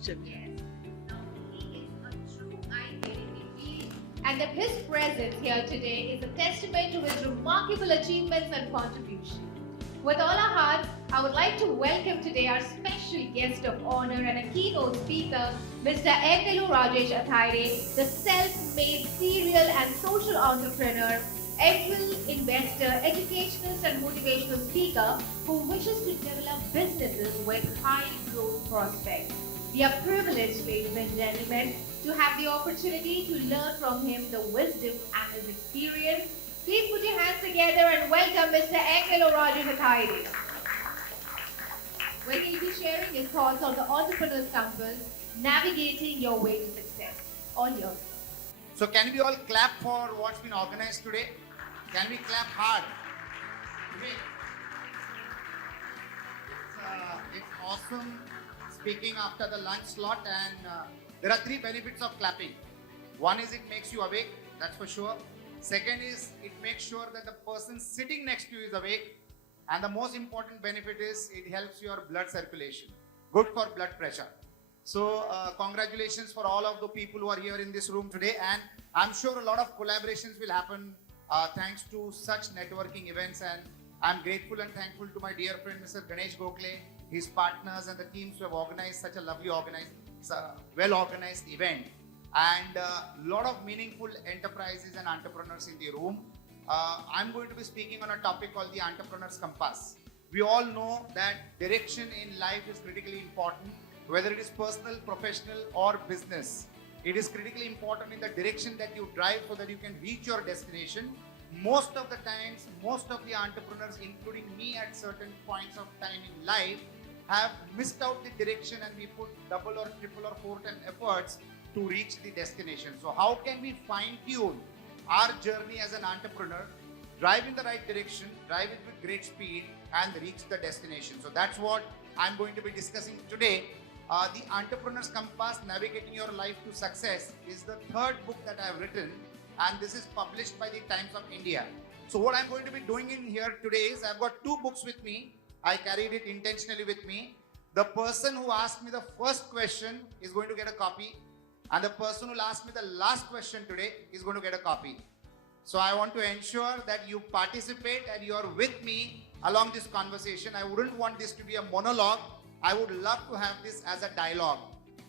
Yes. Now, he is a true identity, and that his presence here today is a testament to his remarkable achievements and contribution. With all our hearts, I would like to welcome today our special guest of honor and a keynote speaker, Mr. Engelu Rajesh Athaide, the self-made serial and social entrepreneur, angel investor, educationist and motivational speaker who wishes to develop businesses with high growth prospects. We are privileged, ladies and gentlemen, to have the opportunity to learn from him the wisdom and his experience. Please put your hands together and welcome Mr. Engelo Rajesh Athaide. Where he'll be sharing his thoughts on the entrepreneur's compass, navigating your way to success. All yours. So can we all clap for what's been organized today? Can we clap hard? Okay. It's awesome speaking after the lunch slot, and there are three benefits of clapping. One is it makes you awake, that's for sure. Second is it makes sure that the person sitting next to you is awake. And the most important benefit is it helps your blood circulation. Good for blood pressure. So congratulations for all of the people who are here in this room today. And I'm sure a lot of collaborations will happen thanks to such networking events. And I'm grateful and thankful to my dear friend Mr. Ganesh Gokhale, his partners and the teams who have organized such a lovely well-organized event. And a lot of meaningful enterprises and entrepreneurs in the room. I'm going to be speaking on a topic called the Entrepreneur's Compass. We all know that direction in life is critically important, whether it is personal, professional, or business. It is critically important in the direction that you drive so that you can reach your destination. Most of the times, most of the entrepreneurs, including me at certain points of time in life, have missed out the direction, and we put double or triple or four time efforts to reach the destination. So how can we fine-tune our journey as an entrepreneur, drive in the right direction, drive it with great speed, and reach the destination? So that's what I'm going to be discussing today. The Entrepreneur's Compass, Navigating Your Life to Success, is the third book that I have written, and this is published by the Times of India. So what I'm going to be doing in here today is I've got two books with me. I carried it intentionally with me. The person who asked me the first question is going to get a copy, and the person who will ask me the last question today is going to get a copy. So I want to ensure that you participate and you are with me along this conversation. I wouldn't want this to be a monologue. I would love to have this as a dialogue.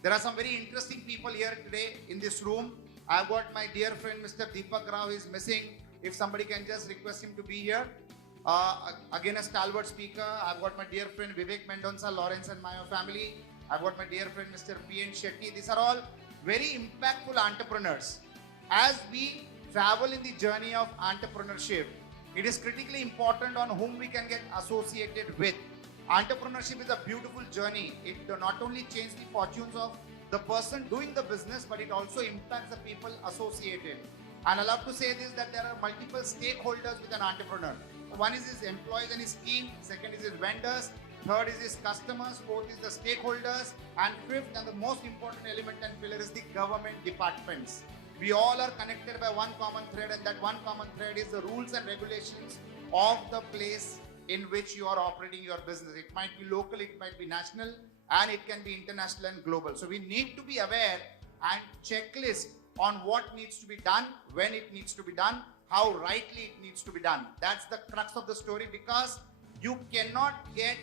There are some very interesting people here today in this room. I've got my dear friend Mr. Deepak Rao, is missing. If somebody can just request him to be here. Again, a stalwart speaker. I've got my dear friend Vivek Mendonca, Lawrence and Mayo family. I've got my dear friend Mr. P.N. Shetty. These are all very impactful entrepreneurs. As we travel in the journey of entrepreneurship, it is critically important on whom we can get associated with. Entrepreneurship is a beautiful journey. It not only changes the fortunes of the person doing the business, but it also impacts the people associated. And I love to say this, that there are multiple stakeholders with an entrepreneur. One is his employees and his team. Second is his vendors. Third is his customers. Fourth is the stakeholders. And fifth, and the most important element and pillar, is the government departments. We all are connected by one common thread, and that one common thread is the rules and regulations of the place in which you are operating your business. It might be local, it might be national, and it can be international and global. So we need to be aware and checklist on what needs to be done, when it needs to be done, how rightly it needs to be done. That's the crux of the story, because you cannot get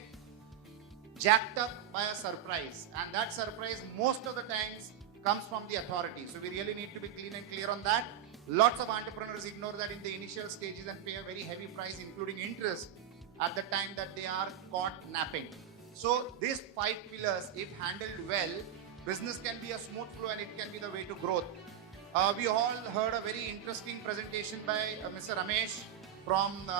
jacked up by a surprise, and that surprise most of the times comes from the authority. So we really need to be clean and clear on that. Lots of entrepreneurs ignore that in the initial stages and pay a very heavy price, including interest, at the time that they are caught napping. So these 5 pillars, if handled well, business can be a smooth flow and it can be the way to growth. We all heard a very interesting presentation by Mr. Ramesh from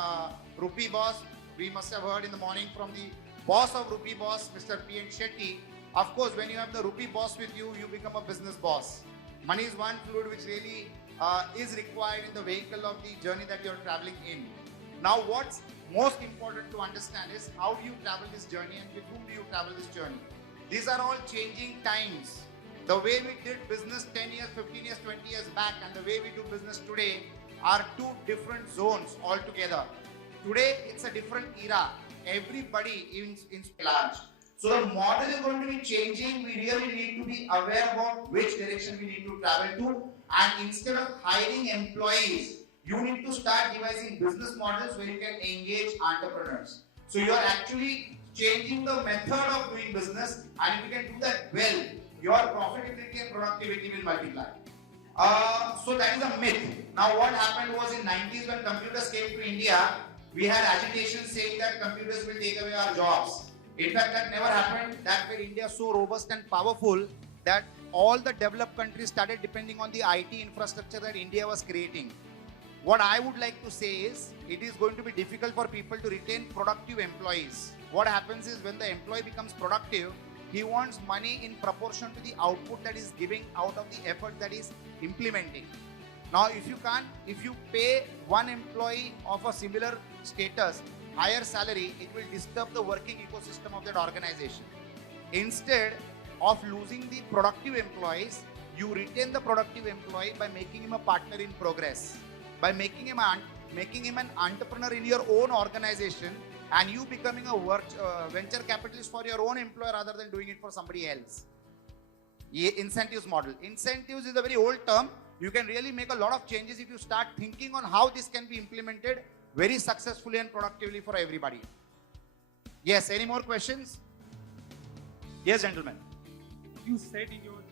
Rupee Boss. We must have heard in the morning from the boss of Rupee Boss, Mr. P.N. Shetty. Of course, when you have the Rupee Boss with you, you become a business boss. Money is one fluid which really is required in the vehicle of the journey that you're traveling in. Now, what's most important to understand is how do you travel this journey and with whom do you travel this journey? These are all changing times. The way we did business 10 years, 15 years, 20 years back and the way we do business today are two different zones altogether. Today, it's a different era. Everybody is large. So So the model is going to be changing. We really need to be aware about which direction we need to travel to. And instead of hiring employees, you need to start devising business models where you can engage entrepreneurs. So you are actually changing the method of doing business, and if you can do that well, your profitability and productivity will multiply. So that is a myth. Now what happened was in 90s when computers came to India, we had agitation saying that computers will take away our jobs. In fact, that never happened. That way India is so robust and powerful that all the developed countries started depending on the IT infrastructure that India was creating. What I would like to say is, it is going to be difficult for people to retain productive employees. What happens is when the employee becomes productive, he wants money in proportion to the output that is giving out of the effort that is implementing. Now, if you pay one employee of a similar status, higher salary, it will disturb the working ecosystem of that organization. Instead of losing the productive employees, you retain the productive employee by making him a partner in progress, by making him an entrepreneur in your own organization, and you becoming a venture capitalist for your own employer rather than doing it for somebody else. Incentives model. Incentives is a very old term. You can really make a lot of changes if you start thinking on how this can be implemented very successfully and productively for everybody. Yes, any more questions? Yes, gentlemen. You said in your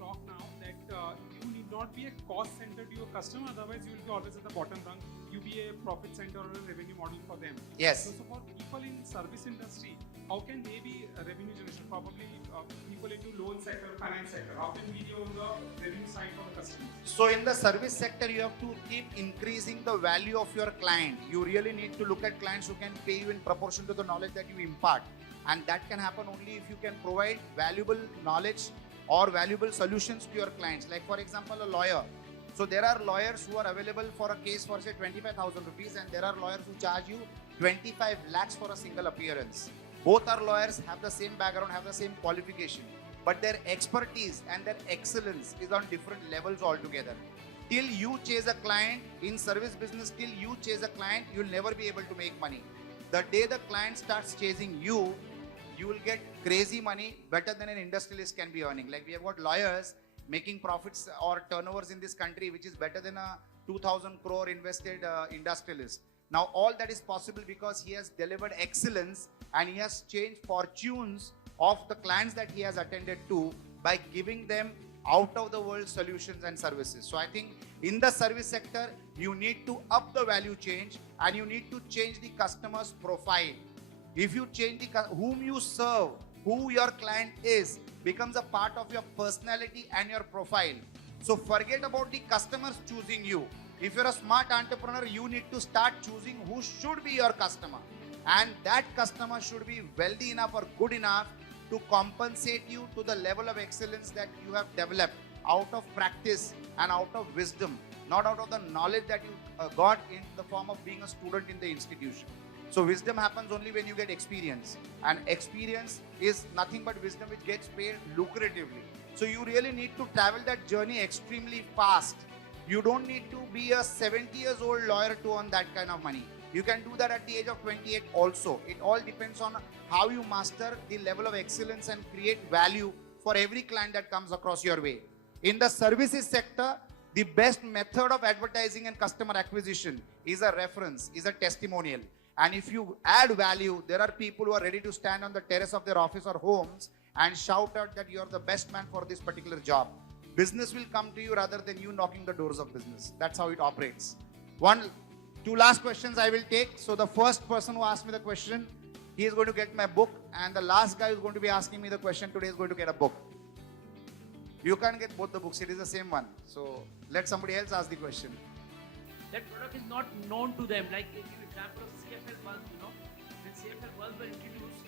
talk now that you need not be a cost center to your customer, otherwise you will be always at the bottom rung. You be a profit center or a revenue model for them. Yes. So for people in service industry, how can they be a revenue generation? Probably people into loan sector, finance sector. How can we be on the revenue side for the customers? So in the service sector, you have to keep increasing the value of your client. You really need to look at clients who can pay you in proportion to the knowledge that you impart. And that can happen only if you can provide valuable knowledge or valuable solutions to your clients. Like for example, a lawyer. So there are lawyers who are available for a case for say 25,000 rupees, and there are lawyers who charge you 25 lakhs for a single appearance. Both are lawyers, have the same background, have the same qualification, but their expertise and their excellence is on different levels altogether. Till you chase a client in service business, till you chase a client, you'll never be able to make money. The day the client starts chasing you, you will get crazy money, better than an industrialist can be earning. Like we have got lawyers making profits or turnovers in this country, which is better than a 2,000 crore invested industrialist. Now all that is possible because he has delivered excellence and he has changed fortunes of the clients that he has attended to by giving them out of the world solutions and services. So I think in the service sector, you need to up the value change and you need to change the customer's profile. If you change whom you serve, who your client is, becomes a part of your personality and your profile. So forget about the customers choosing you. If you're a smart entrepreneur, you need to start choosing who should be your customer. And that customer should be wealthy enough or good enough to compensate you to the level of excellence that you have developed out of practice and out of wisdom, not out of the knowledge that you got in the form of being a student in the institution. So wisdom happens only when you get experience, and experience is nothing but wisdom which gets paid lucratively. So you really need to travel that journey extremely fast. You don't need to be a 70 years old lawyer to earn that kind of money. You can do that at the age of 28 also. It all depends on how you master the level of excellence and create value for every client that comes across your way. In the services sector, the best method of advertising and customer acquisition is a reference, is a testimonial. And if you add value, there are people who are ready to stand on the terrace of their office or homes and shout out that you are the best man for this particular job. Business will come to you rather than you knocking the doors of business. That's how it operates. Two last questions I will take. So the first person who asked me the question, he is going to get my book, and the last guy who is going to be asking me the question today is going to get a book. You can't get both the books, it is the same one. So let somebody else ask the question. That product is not known to them. Like, I give example of CFL bulbs, when CFL bulbs were introduced,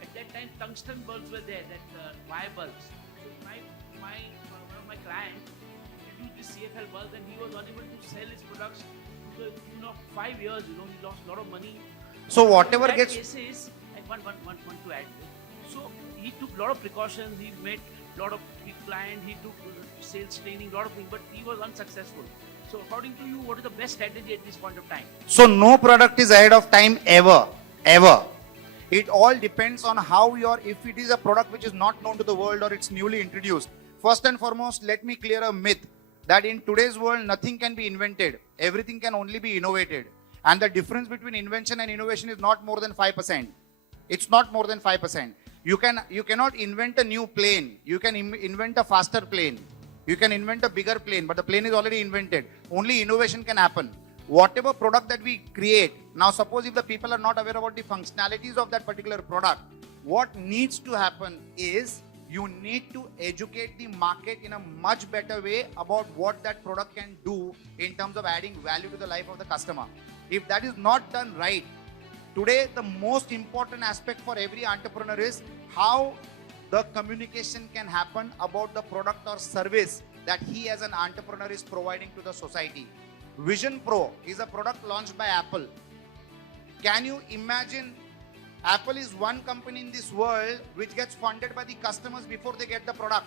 at that time tungsten bulbs were there, that wire bulbs. So one of my clients introduced this CFL bulb, and he was unable to sell his products to the tune of 5 years. He lost a lot of money. So whatever In that gets cases, I want to add. So he took a lot of precautions. He met a lot of big clients. He took sales training, a lot of things, but he was unsuccessful. So according to you, what is the best strategy at this point of time? So no product is ahead of time ever. It all depends on how if it is a product which is not known to the world or it's newly introduced. First and foremost, let me clear a myth that in today's world, nothing can be invented. Everything can only be innovated. And the difference between invention and innovation is not more than 5%. It's not more than 5%. You cannot invent a new plane. You can invent a faster plane. You can invent a bigger plane, but the plane is already invented. Only innovation can happen. Whatever product that we create, now suppose if the people are not aware about the functionalities of that particular product, what needs to happen is you need to educate the market in a much better way about what that product can do in terms of adding value to the life of the customer. If that is not done right, today the most important aspect for every entrepreneur is how the communication can happen about the product or service that he as an entrepreneur is providing to the society. Vision Pro is a product launched by Apple. Can you imagine? Apple is one company in this world which gets funded by the customers before they get the product.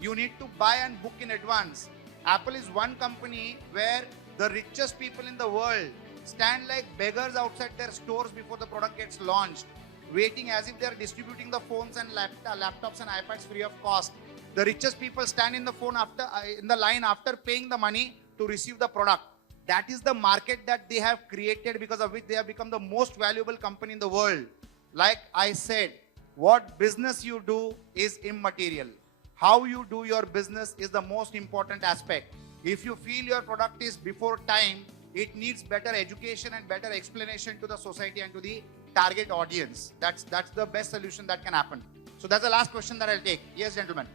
You need to buy and book in advance. Apple is one company where the richest people in the world stand like beggars outside their stores before the product gets launched, waiting as if they are distributing the phones and laptops and iPads free of cost. The richest people stand in the line after paying the money to receive the product. That is the market that they have created, because of which they have become the most valuable company in the world. Like I said, what business you do is immaterial. How you do your business is the most important aspect. If you feel your product is before time, it needs better education and better explanation to the society and to the target audience. That's the best solution that can happen. So that's the last question that I'll take. Yes, gentlemen.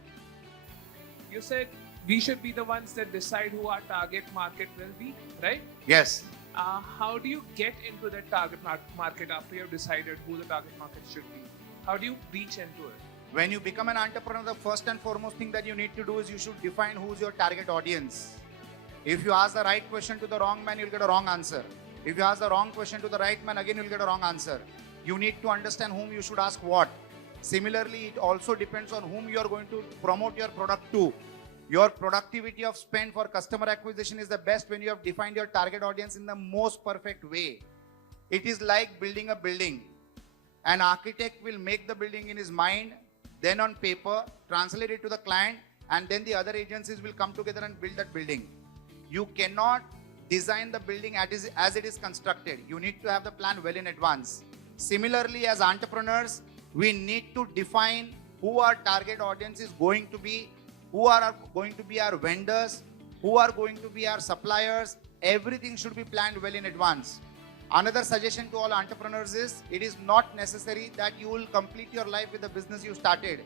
You said we should be the ones that decide who our target market will be, right? Yes. How do you get into that target market after you've decided who the target market should be? How do you reach into it? When you become an entrepreneur, the first and foremost thing that you need to do is you should define who's your target audience. If you ask the right question to the wrong man, you'll get a wrong answer. If you ask the wrong question to the right man, again you'll get a wrong answer. You need to understand whom you should ask what. Similarly, it also depends on whom you are going to promote your product to. Your productivity of spend for customer acquisition is the best when you have defined your target audience in the most perfect way. It is like building a building. An architect will make the building in his mind, then on paper, translate it to the client, and then the other agencies will come together and build that building. You cannot design the building as it is constructed. You need to have the plan well in advance. Similarly, as entrepreneurs, we need to define who our target audience is going to be, who are going to be our vendors, who are going to be our suppliers. Everything should be planned well in advance. Another suggestion to all entrepreneurs is, it is not necessary that you will complete your life with the business you started.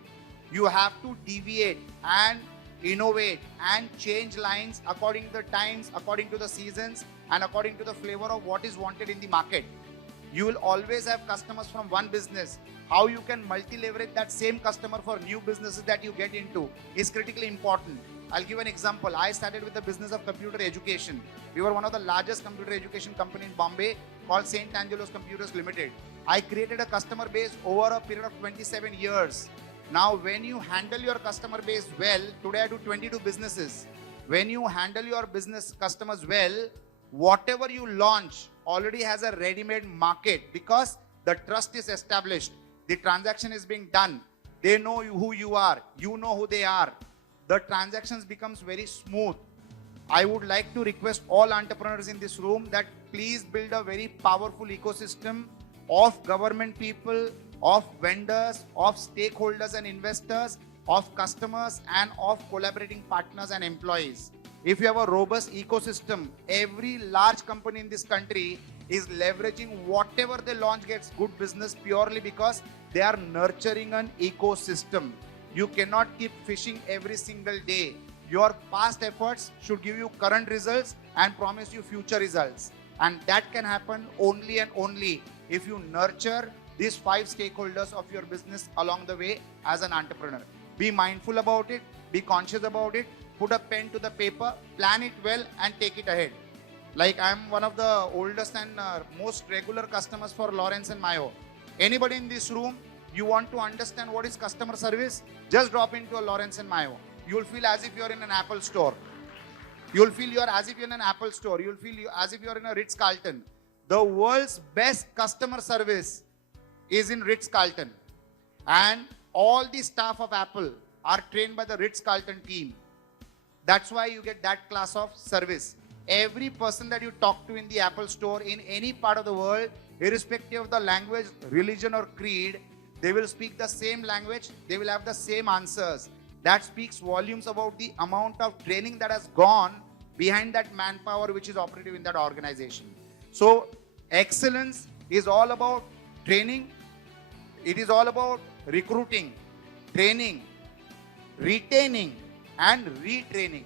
You have to deviate and innovate and change lines according to the times, according to the seasons, and according to the flavor of what is wanted in the market. You will always have customers from one business. How you can multi-leverage that same customer for new businesses that you get into is critically important. I'll give an example. I started with the business of computer education. We were one of the largest computer education company in Bombay called St. Angelo's Computers Limited. I created a customer base over a period of 27 years. Now, when you handle your customer base well, today I do 22 businesses. When you handle your business customers well, whatever you launch already has a ready-made market, because the trust is established. The transaction is being done. They know who you are. You know who they are. The transactions becomes very smooth. I would like to request all entrepreneurs in this room that please build a very powerful ecosystem of government people, of vendors, of stakeholders and investors, of customers, and of collaborating partners and employees. If you have a robust ecosystem, every large company in this country is leveraging whatever they launch gets good business purely because they are nurturing an ecosystem. You cannot keep fishing every single day. Your past efforts should give you current results and promise you future results. And that can happen only and only if you nurture these 5 stakeholders of your business along the way as an entrepreneur. Be mindful about it, be conscious about it, put a pen to the paper, plan it well, and take it ahead. Like, I'm one of the oldest and most regular customers for Lawrence and Mayo. Anybody in this room, you want to understand what is customer service, just drop into a Lawrence and Mayo. You'll feel as if you're in an Apple store. You'll feel you're as if you're in an Apple store. You'll feel as if you're in a Ritz-Carlton. The world's best customer service is in Ritz-Carlton. And all the staff of Apple are trained by the Ritz-Carlton team. That's why you get that class of service. Every person that you talk to in the Apple store in any part of the world, irrespective of the language, religion, or creed, they will speak the same language, they will have the same answers. That speaks volumes about the amount of training that has gone behind that manpower which is operative in that organization. So, excellence is all about training, it is all about recruiting, training, retaining, and retraining.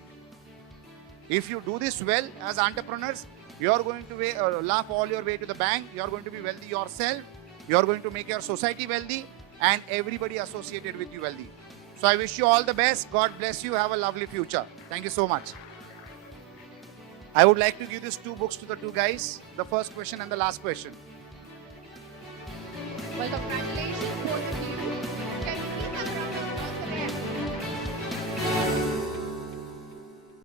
If you do this well as entrepreneurs, you are going to laugh all your way to the bank, you are going to be wealthy yourself, you are going to make your society wealthy, and everybody associated with you wealthy. So I wish you all the best. God bless you. Have a lovely future. Thank you so much. I would like to give these 2 books to the 2 guys. The first question and the last question. Well, congratulations.